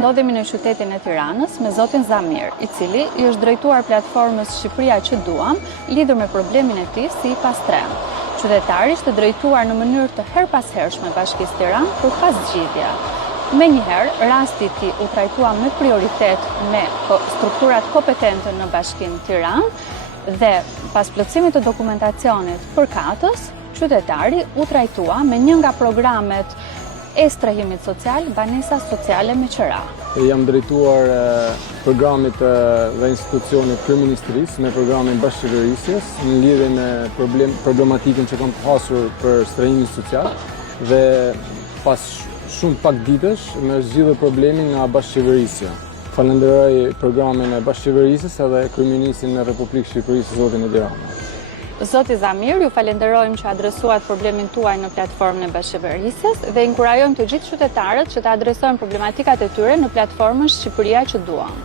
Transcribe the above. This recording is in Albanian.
ndodhemi në qytetin e Tiranës me zotin Zamir, i cili i është drejtuar platformës Shqipëria që duam, lidhur me problemin e tij si i pastrem. Qytetari ishte drejtuar në mënyrë të herpashershme Bashkisë Tiranë për paszgjidhje. Menjëherë, rasti i tij u trajtua me prioritet me strukturat kompetente në Bashkinë Tiranë dhe pas plotësimit të dokumentacionit përkatës, qytetari u trajtua me një nga programet e strehimit social, banesa sociale me qëra. Jam drejtuar programit dhe institucionit kryeministrisë me programin bashkëqeverisjes në lidhje me problematikën që kam pasur për strehimin social dhe pas shumë pak ditësh me zgjidhur problemin nga bashkëqeverisja. Falenderoj programin e bashkëqeverisjes edhe kryeministrin e Republikës Shqipërisë zotin Edi Rama. Zoti Zamir, ju falenderojmë që adresuat problemin tuaj në platformën e bashkëqeverisjes dhe inkurajojmë të gjithë qytetarët që të adresojnë problematikat e tyre në platformën Shqipëria që duam.